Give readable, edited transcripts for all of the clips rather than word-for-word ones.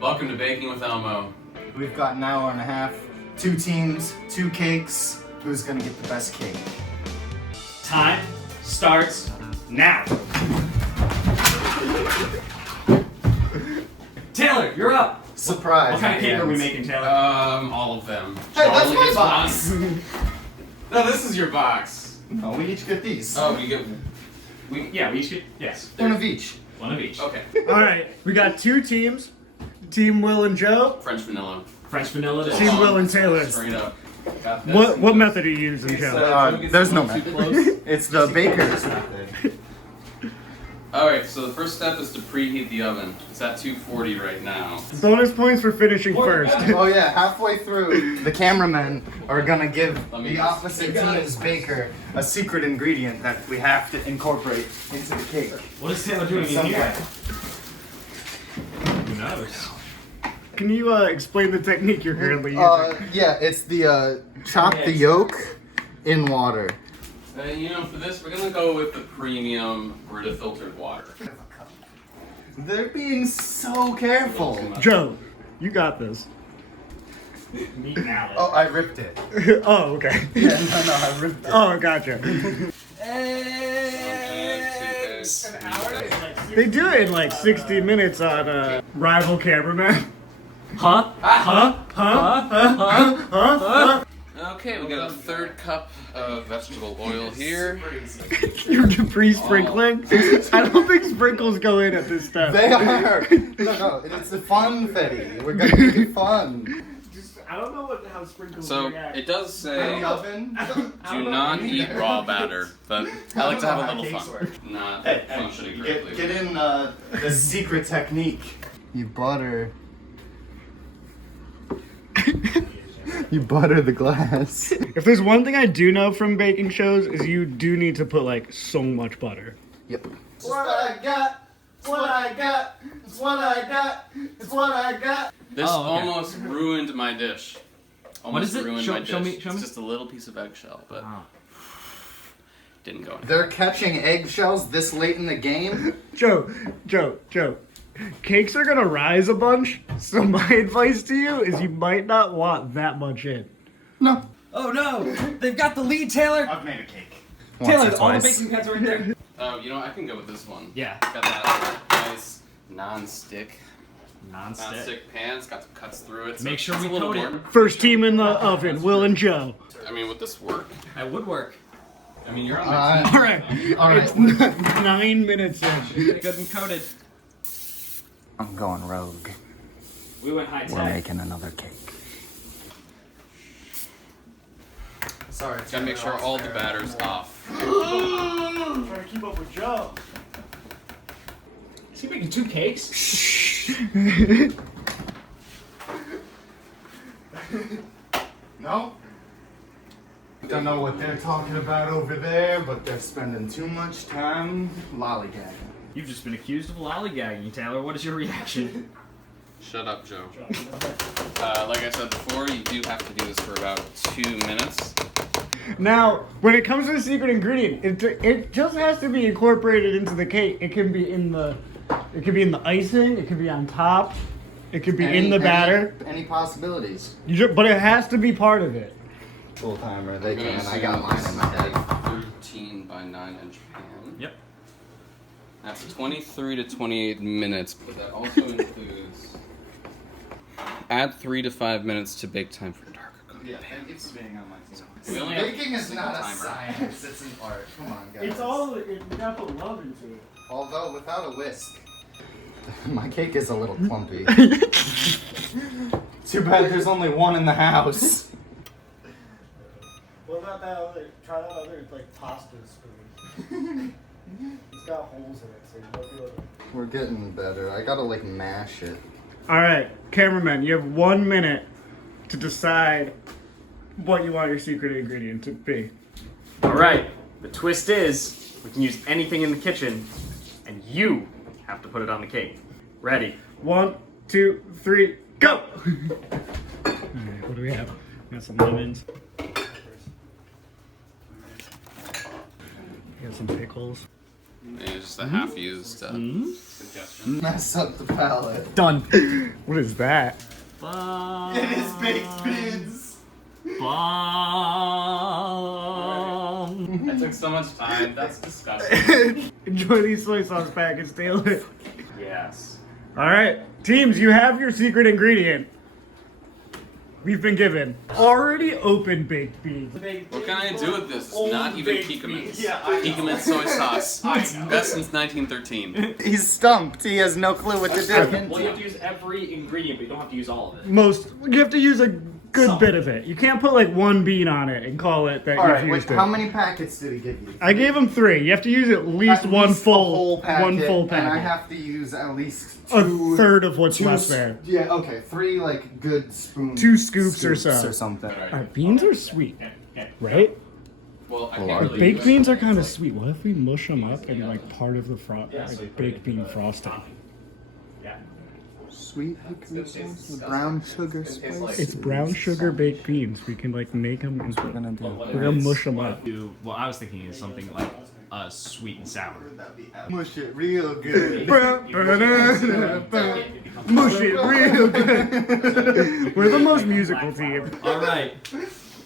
Welcome to Baking with ElMo. We've got an hour and a half, 2 teams, 2 cakes. Who's gonna get the best cake? Time starts now. Taylor, you're up. Surprise. What kind of cake are we making, Taylor? All of them. Hey, Joe that's only my gets box. one. No, this is your box. No, we each get these. Oh, you get. We each get, yes. One of each. One of each. Okay. Alright, we got 2 teams. Team Will and Joe. French vanilla. French vanilla to Team Will and Taylor. Straight up. Got this. What method are you using, Joe? There's no method. It's the baker's method. Alright, so the first step is to preheat the oven. It's at 240 right now. Bonus points for finishing first. Oh yeah, halfway through, the cameramen are gonna give the opposite team's baker a secret ingredient that we have to incorporate into the cake. What is Taylor doing in here? Who knows? Can you explain the technique you're currently using? Yeah, it's the chop the yolk in water. For this, we're gonna go with the premium Brita filtered water. They're being so careful. Joe, you got this. Meat now. Oh, I ripped it. Oh, okay. Yeah, no, I ripped it. Oh, gotcha. They do it in like 60 minutes on Rival Cameraman. Huh? Okay, we got a 1/3 cup of vegetable oil here. You're pre-sprinkling? I don't think sprinkles go in at this step. They are. No, it's a fun, Fetty. We're gonna make it fun. I don't know how sprinkles So react. it does say In the oven. do not eat raw batter, but I like to have a little fun. Not functioning correctly. Get in the secret technique. You butter. You butter the glass. If there's one thing I do know from baking shows is you do need to put like so much butter. Yep. It's what I got. It's what I got. It's what I got. It's what I got. This almost ruined my dish. Almost is it? ruined Show my dish. me. It's just a little piece of eggshell, but didn't go in. They're catching eggshells this late in the game. Joe. Cakes are gonna rise a bunch, so my advice to you is you might not want that much in. No. Oh no! They've got the lead, Taylor! I've made a cake. Taylor, all the baking pads are right there. Oh, I can go with this one. Yeah. Got that nice non-stick pan. It's got some cuts through it. So Make sure it's we a little coat it. warm. First team in the oven, Will and Joe. I mean, would this work? That would work. I mean, you're on my team. Alright. It's 9 minutes in. Good and coated. I'm going rogue. We went high We're tech. making another cake. Sorry. Gotta make sure all the batter's off. Trying to keep up with Joe. Is he making 2 cakes? No? Don't know what they're talking about over there, but they're spending too much time lollygagging. You've just been accused of lollygagging, Taylor. What is your reaction? Shut up, Joe. Like I said before, you do have to do this for about 2 minutes. Now, when it comes to the secret ingredient, it just has to be incorporated into the cake. It can be in the icing. It can be on top. It could be in the batter. Any possibilities? But it has to be part of it. Full timer, they I'm gonna can. I got mine in my head. assume 13 by 9-inch pan. Yep. That's 23 to 28 minutes, but that also includes add 3 to 5 minutes to bake time for darker cooking. Yeah, thank you for being on my team. We only have Baking is not a timer. science, it's an art. Come on, guys. You gotta put love into it. Although, without a whisk. My cake is a little clumpy. Too bad there's only one in the house. What about that other? Try that other pasta spoon. It's got holes in it, so you might be able to. We're getting better. I gotta mash it. All right, cameraman, you have 1 minute to decide what you want your secret ingredient to be. Alright, the twist is we can use anything in the kitchen, and you have to put it on the cake. Ready? 1, 2, 3, go! Alright, what do we have? We got some lemons. We got some pickles. It's just a half-used suggestion. Mess up the palette. Done. What is that? It is baked beans. That took so much time. That's disgusting. Enjoy these soy sauce packets, Taylor. Yes. All right, teams, you have your secret ingredient. We've been given already open baked beans. What can I do with this? It's not even Pecamins. Pecament soy sauce. It's best since 1913. He's stumped. He has no clue what to do. Well, you have to use every ingredient, but you don't have to use all of it. You have to use a good bit of it. You can't put like one bean on it and call it that All you've right, wait, used it. how many packets did he give you? I gave him 3. You have to use at least At one least a full whole packet, one full packet. and I have to use at least a two, third of what's two left s- there. Yeah, okay, 3 like good spoons. 2 scoops or so. or something. Beans are sweet, right? Well, I Well, can't really Baked use beans it. are kind of sweet. What if we mush them up and like part of the baked bean frosting? Sweet hickory sauce with brown sugar spice. It's brown sugar baked beans. We can like make them and We're gonna do. we're gonna mush them up. What I was thinking is something like sweet and sour. Mush it real good. Mush it real good. We're the most musical team. All right.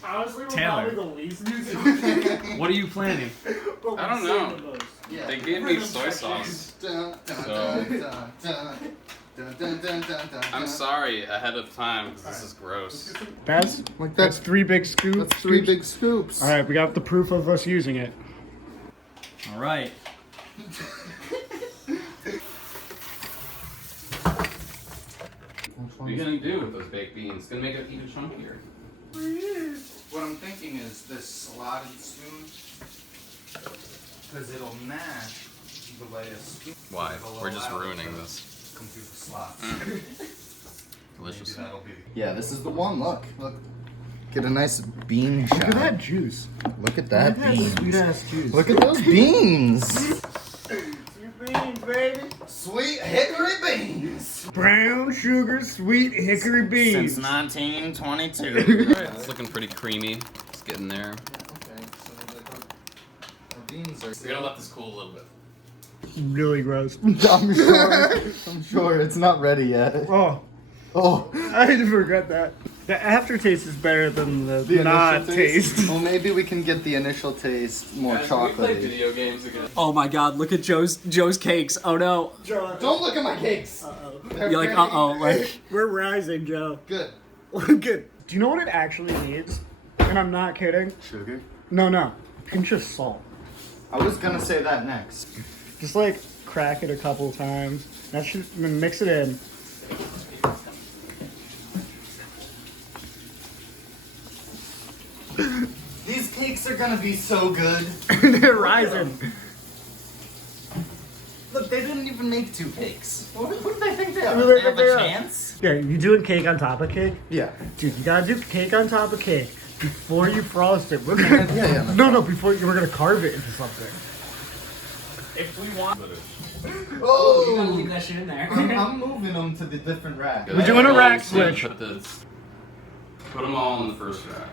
Honestly, we're Taylor. probably the least musical. What are you planning? I don't know. They gave me soy sauce. I'm sorry ahead of time because this is gross. That's Like that's 3 big scoops. That's 3 big scoops. All right, we got the proof of us using it. All right. What are you gonna do with those baked beans? It's gonna make it even chunkier. What I'm thinking is this slotted spoon, because it'll match the way a spoon. Why? will We're just allow it ruining to this. Come through the slots. Delicious. Yeah, this is the one. Look. Get a nice bean shot. Look at that juice. Look at that bean. Sweet ass juice. Look at those beans. Sweet beans, baby. Sweet hickory beans. Brown sugar, sweet hickory beans. 1922. Alright, it's looking pretty creamy. It's getting there. Okay, so our beans are. We're gonna let this cool a little bit. Really gross. I'm sure it's not ready yet. Oh, Oh, I forgot that. The aftertaste is better than the the not initial taste. Well, maybe we can get the initial taste more Guys, can we play chocolatey. video games again? Oh my God! Look at Joe's cakes. Oh no! Don't look at my cakes. They're You're like, very like. We're rising, Joe. good. Good. Do you know what it actually needs? And I'm not kidding. Sugar. No. Pinch of salt. I was gonna say that next. Just like crack it a couple times. That should mix it in. These cakes are gonna be so good. They're rising. Look, they didn't even make 2 cakes. What do they think they are? Who do they They have think they a are? chance? Yeah, you doing cake on top of cake? Yeah. Dude, you gotta do cake on top of cake before you frost it. We're gonna, Yeah. No, before we're gonna carve it into something. If we want. Oh! Leave that shit in there. I'm moving them to the different rack. We're doing a rack switch. Put them all in the first rack.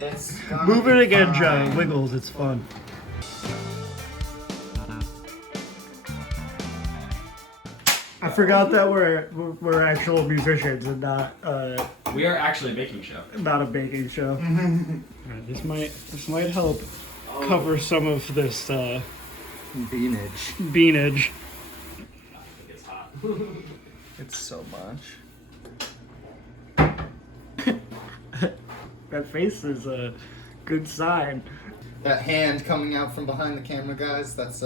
It's gonna Move be it again, fine. Joe. Wiggles, it's fun. I forgot that we're actual musicians and not We are actually a baking show. not a baking show. Alright, this might help cover some of this Beanage. beanage. It's hot. It's so much. That face is a good sign. That hand coming out from behind the camera, guys, that's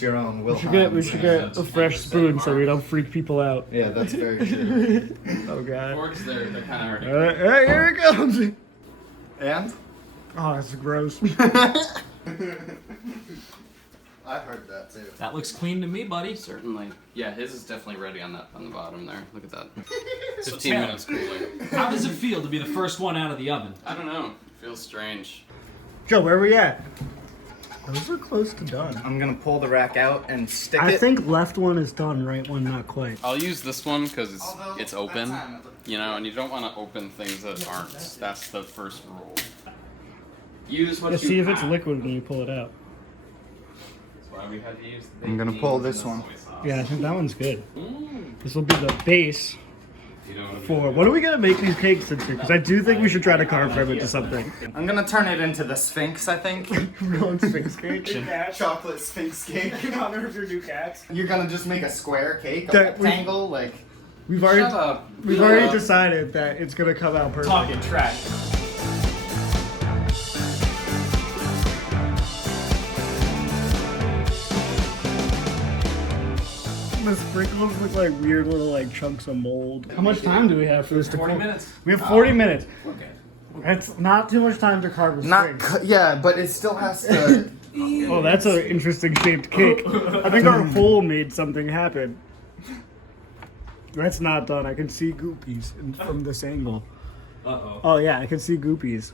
your own Will. We should get a fresh spoon so we don't freak people out. Yeah, that's very true. Oh god. Forks, they're kind of Hey, here it comes. And? Oh, that's gross. I heard that too. That looks clean to me, buddy. Certainly. Yeah, his is definitely ready on the bottom there. Look at that. So 15 Taylor, minutes cooling. How does it feel to be the first one out of the oven? I don't know. It feels strange. Joe, where are we at? Those are close to done. I'm gonna pull the rack out and stick I it. think left one is done, right one not quite. I'll use this one because Although, it's that open, time it you know, and you don't want to open things that aren't. That's the first rule. Use what Let's you see if it's have. liquid when you pull it out. why we had to use the I'm gonna baked pull beans this and the one. soy sauce. Yeah, I think that one's good. This will be the base You know what I mean? for what are we gonna make these cakes into? Because I do think we should try to carve them into something. I'm gonna turn it into the Sphinx, I think. We're going Sphinx cake. Chocolate Sphinx cake. In honor of your new cats. You're gonna just make a square cake, a That we- rectangle, like. We've already Shut up. we've already decided that it's gonna come out perfect. Talking trash. The sprinkles look like weird little like chunks of mold. How much time do we have for this to 40 cook? minutes. We have 40 minutes. Okay. That's not too much time to carve a Not. sphinx. Yeah, but it still has to. Oh, that's an interesting shaped cake. I think our hole made something happen. That's not done. I can see goopies from this angle. Uh-oh. Oh yeah, I can see goopies.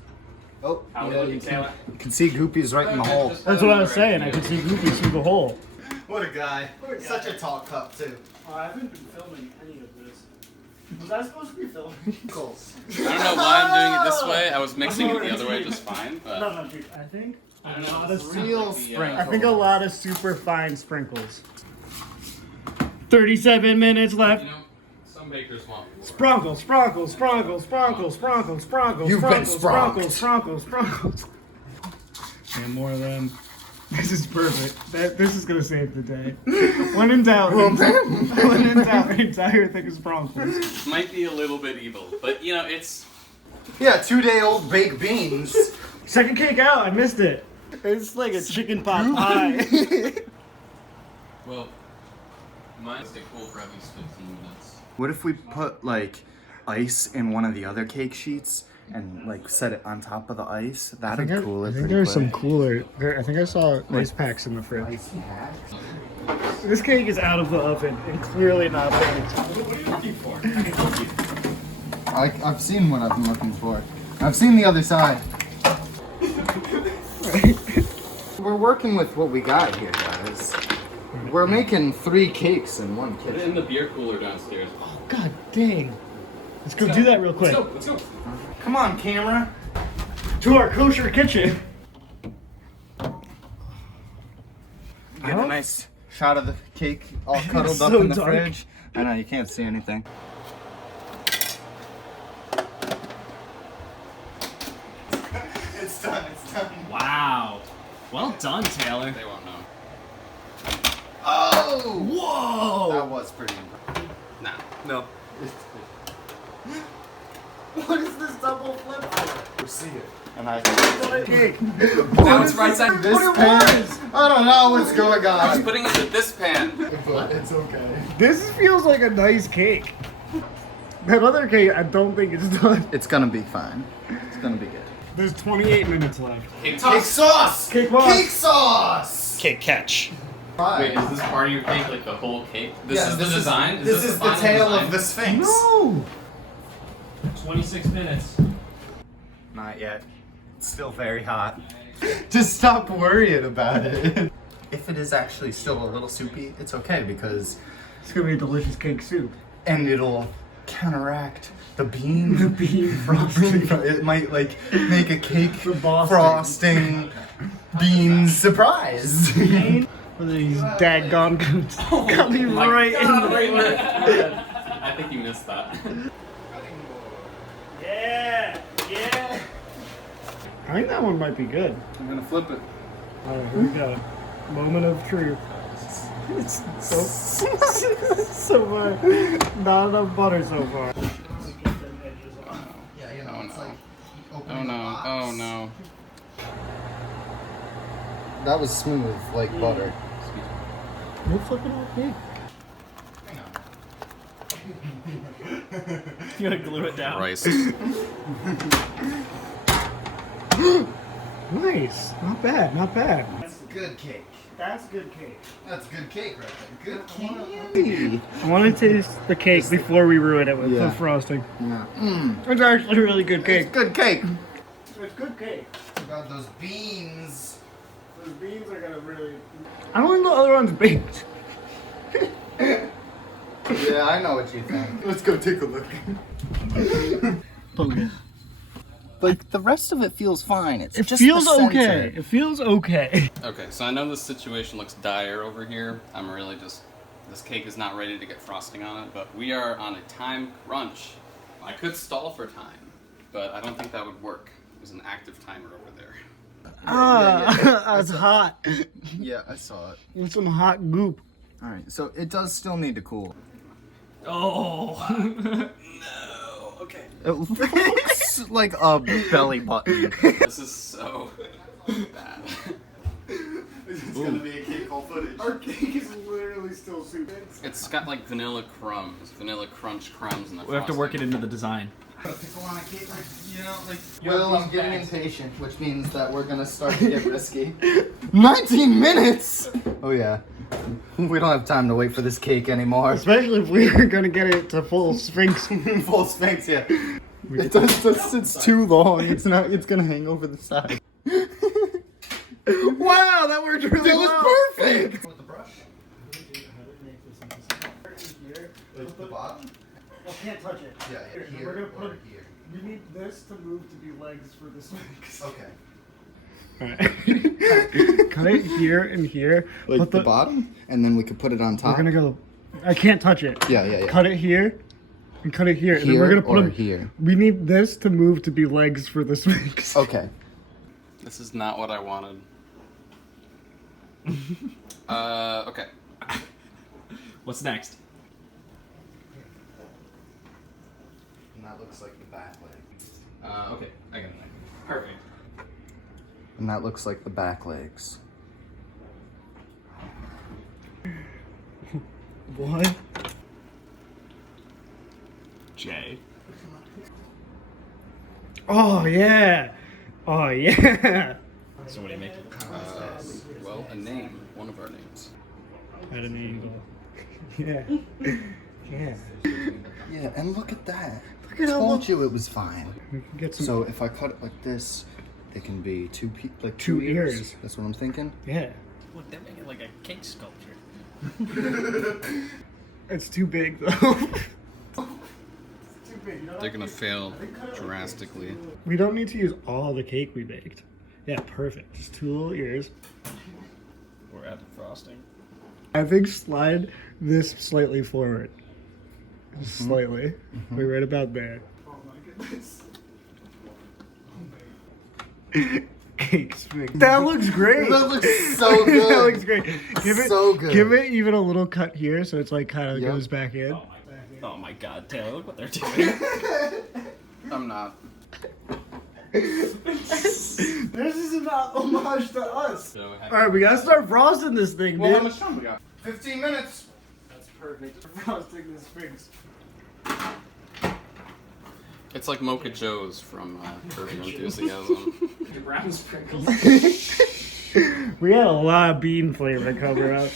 Oh, How are we yeah, looking, you can, Taylor? you can see goopies right in the hole. That's what I was saying. I can see goopies through the hole. What a guy. Such a tall cup, too. I haven't been filming any of this. Was I supposed to be filming? I don't know why I'm doing it this way. I was mixing it the other way just fine, but No, dude. I think I don't a know. lot of Real the, sprinkles. I think a lot of super fine sprinkles. 37 minutes left. You know, some bakers want more. Sprinkles, sprinkles, sprinkles, sprinkles, sprinkles, sprinkles, You've been sprinkles, sprinkles, sprinkles. And more of them. This is perfect. This is gonna save the day. When in doubt, entire thing is sprinkles. Might be a little bit evil, but you know, it's Yeah, 2-day-old baked beans. Second cake out. I missed it. It's like a chicken pot pie. well, mine stay cool for at least 15 minutes. What if we put, like, ice in one of the other cake sheets and, like, set it on top of the ice? That'd cool it I think pretty there's some quick. cooler. I think I saw ice packs in the fridge. This cake is out of the oven and clearly not baked. I've seen what I've been looking for. I've seen the other side. We're working with what we got here, guys. We're making 3 cakes in one Put it kitchen. in the beer cooler downstairs. Oh god dang! Let's go do that real quick. Let's go. Come on, camera. To our kosher kitchen. Get a nice shot of the cake all cuddled up so in the dark. fridge. I know, you can't see anything. It's done, it's done. Wow. Well done, Taylor. They won't know. Oh! Whoa! That was pretty impressive. Nah. No. What is this double flip for? See it. And I Cake. Now it's right side. this pan. I don't know what's going I was on. putting it in this pan. But it's okay. This feels like a nice cake. That other cake, I don't think it's done. It's gonna be fine. It's gonna be good. There's 28 minutes left. Cake Cake toss. sauce! Cake boss. Cake sauce! Cake catch. Wait, is this part of your cake like the whole cake? This Yeah, is the design? This is the final tail design? of the Sphinx. No! 26 minutes. Not yet. It's still very hot. Just stop worrying about it. If it is actually still a little soupy, it's okay because It's gonna be a delicious cake soup. and it'll counteract the bean. The bean frosting. It might like make a cake The Boston. frosting bean surprise. One of these daggone got me My right God, in the I think you missed that. Yeah! Yeah! I think that one might be good. I'm gonna flip it. Alright, here we go. Moment of truth. It's so, so far. Not enough butter so far. Yeah, you Oh, it's no. like Oh opening a no, box. oh no. That was smooth like butter. No flipping out cake. You gotta glue it down. Christ. Nice. Not bad, not bad. That's good cake. That's good cake. That's good cake right there. Good candy. I want to taste the cake before we ruin it with Yeah. the frosting. Yeah. It's actually really good cake. It's good cake. It's good cake. About those beans. Those beans are gonna really. I don't think the other one's baked. Yeah, I know what you think. Let's go take a look. Okay. Like, the rest of it feels fine. It's It just feels the center. okay. It feels okay. Okay, so I know this situation looks dire over here. I'm really just... This cake is not ready to get frosting on it, but we are on a time crunch. I could stall for time, but I don't think that would work. There's an active timer over there. It's hot. Yeah, I saw it. It's some hot goop. All right, so it does still need to cool. Oh! No! Okay. It looks like a belly button. This is so bad. This is gonna be a cake all footage. Our cake is literally still soup. It's got like vanilla crumbs, vanilla crunch crumbs in the We have to work it into the design. Pickle on a cake, Will, I'm getting impatient, which means that we're gonna start to get risky. 19 minutes! Oh yeah. We don't have time to wait for this cake anymore. Especially if we are gonna get it to full sphinx. Full Sphinx, yeah. It's too long. It's gonna hang over the side. Wow, that worked really well. That was perfect! With the brush. With the bottom? I can't touch it. Yeah, We're gonna put here. We need this to move to be legs for the sphinx. Okay. Alright. Cut it here and here. Like Put the bottom? And then we could put it on We're top? gonna go. I can't touch it. Yeah. Cut it here. And cut it here. And then Here we're gonna put or them here? We need this to move to be legs for the sphinx. Okay. This is not what I wanted. Okay. What's next? And that looks like the back leg. Okay, I got it. Perfect. And that looks like the back legs. What? Jay. Oh yeah. Oh yeah. So what are you making? Well, a name. One of our names. At an angle. Yeah. Yeah. Yeah, and look at that. Look at how Told much you it was fine. we can get some. So if I cut it like this, they can be two Two ears. That's what I'm thinking. Yeah. Look, they're making like a cake sculpture. It's too big though. They're gonna fail drastically. We don't need to use all the cake we baked. Yeah, perfect. Just two little ears. We're at the frosting. I think slide this slightly forward. Just slightly. We're right about there. Oh my goodness. Cake sphinx. That looks great. That looks so good. That looks great. Give it, So good. Give it even a little cut here, so it's like kind of Yep. goes back in. Oh my god, Taylor, look what they're doing. I'm not. This is about homage to us. So All right, we gotta start frosting this thing, dude. well, how much time we got? 15 minutes. That's perfect for frosting this sphinx. It's like Mocha Joe's from Curb Your Enthusiasm. Your brown sprinkles. We had a lot of bean flavor coming up.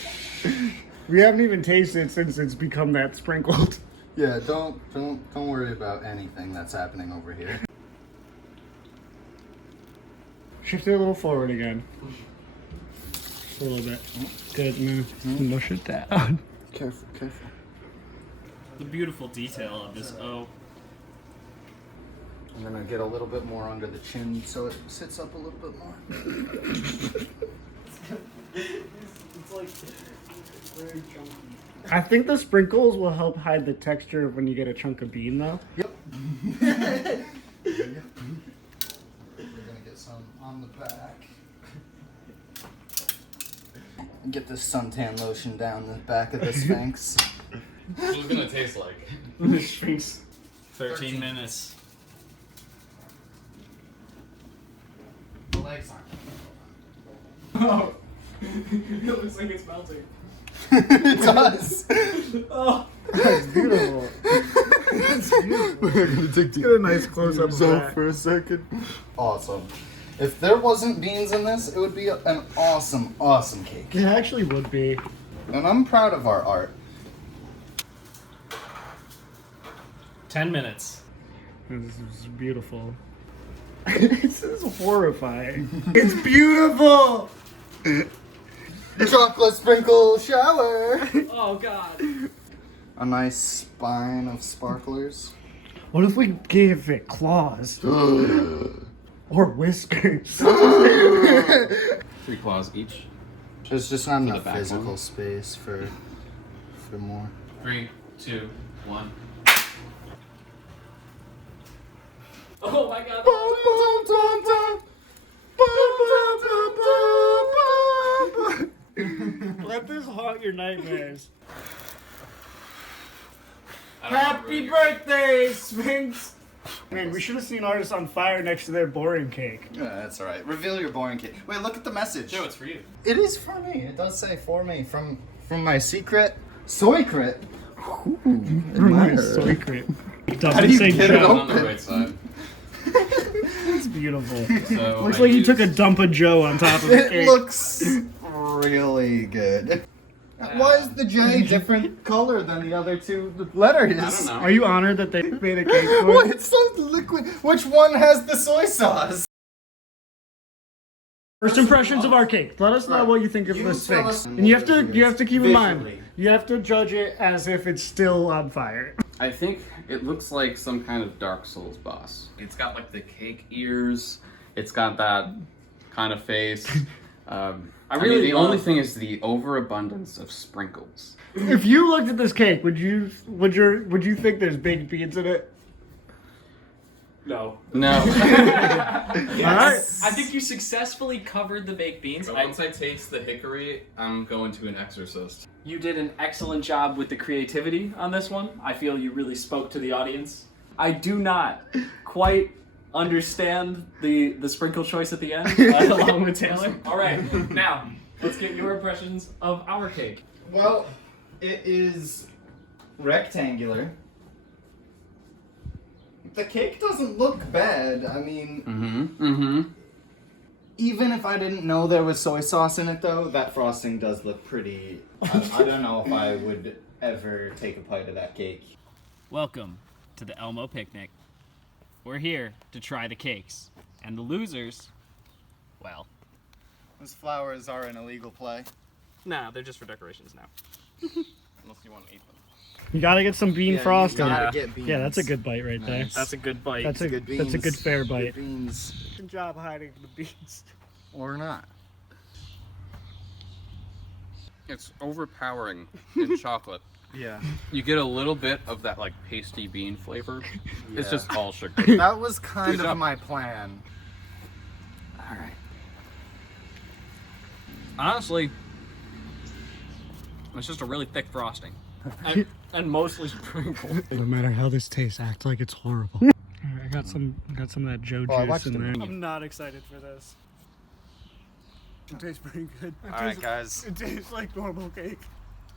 We haven't even tasted it since it's become that sprinkled. Yeah, don't worry about anything that's happening over here. Shift it a little forward again. Just a little bit. Good. And then mush it down. Careful, careful. The beautiful detail of this O. I'm gonna get a little bit more under the chin so it sits up a little bit more. It's like very chunky. I think the sprinkles will help hide the texture of when you get a chunk of bean, though. Yep. We're gonna get some on the back. Get this suntan lotion down the back of the Sphinx. What's it gonna taste like? The Sphinx. 13 minutes. The legs aren't. Oh, it looks like it's melting. It does. Oh, that's beautiful. We're gonna take Get a nice close up of that. for a second. Awesome. If there wasn't beans in this, it would be an awesome, awesome cake. It actually would be. And I'm proud of our art. 10 minutes. This is beautiful. This is horrifying. It's beautiful. Chocolate sprinkle shower. Oh god. A nice spine of sparklers. What if we gave it claws? Or whiskers? 3 claws each. There's just not the enough back physical one. space for more. 3, 2, 1. Oh my god. Let this haunt your nightmares. Happy birthday, Sphinx! Man, we should have seen artists on fire next to their boring cake. Yeah, that's alright. Reveal your boring cake. Wait, look at the message. Joe, it's for you. It is for me. It does say for me from my secret soy-crit. Nice secret. It How do doesn't you say get it Joe. On the right side. It's beautiful. So Looks I like you used- took a dump of Joe on top of the It cake. looks really good. Why is the J different color than the other two letters? I don't know. Are you honored that they made a cake for What? you? It's so liquid. Which one has the soy sauce? First impressions of our cake. Let us know Right. what you think of You the tell Sphinx. us And you have to keep in mind, visually. you have to judge it as if it's still on fire. I think it looks like some kind of Dark Souls boss. It's got like the cake ears. It's got that kind of face. I mean, really the love- only thing is the overabundance of sprinkles. If you looked at this cake, would you think there's baked beans in it? No. No. Alright. I think you successfully covered the baked beans. Once I taste the hickory, I'm going to an exorcist. You did an excellent job with the creativity on this one. I feel you really spoke to the audience. I do not quite understand the sprinkle choice at the end, along with Taylor. All right, now let's get your impressions of our cake. Well, it is rectangular. The cake doesn't look bad. I mean, even if I didn't know there was soy sauce in it, though, that frosting does look pretty. I don't know if I would ever take a bite of that cake. Welcome to the ElMo picnic. We're here to try the cakes. And the losers, well, Those flowers are an illegal play. Nah, they're just for decorations now. Unless you want to eat them. You gotta get some bean Yeah, frosting. You gotta Yeah. get beans. Yeah, that's a good bite right there. Nice. That's a good bite. That's a good that's a beans. good fair bite. Good beans. Good job hiding the beans. Or not. It's overpowering in chocolate. Yeah. You get a little bit of that like pasty bean flavor. It's Yeah. just all sugar. That was kind Good of job. my plan. All right. Honestly, it's just a really thick frosting. and mostly sprinkled. No matter how this tastes, act like it's horrible. Alright, I got some of that Joe Oh, I juice watched in the there. movie. I'm not excited for this. It tastes pretty good. Alright, guys. It tastes like normal cake.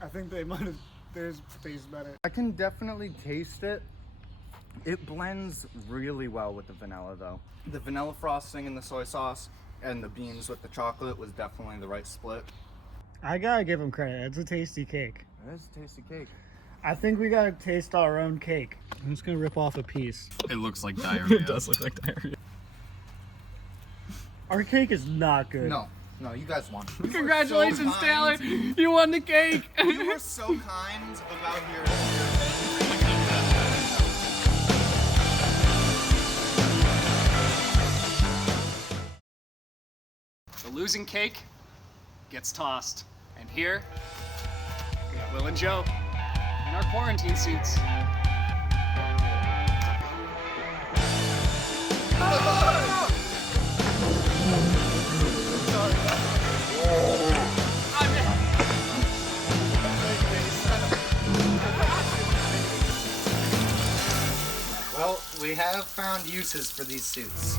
I think they might have theirs tastes better. I can definitely taste it. It blends really well with the vanilla, though. The vanilla frosting and the soy sauce and the beans with the chocolate was definitely the right split. I gotta give them credit. It's a tasty cake. It is a tasty cake. I think we gotta taste our own cake. I'm just gonna rip off a piece. It looks like diarrhea. It does look like diarrhea. Our cake is not good. No, you guys won. Congratulations, So Taylor! kind. You won the cake! You were so kind about your The losing cake gets tossed. And here, we got Will and Joe in our quarantine suits. Well, we have found uses for these suits.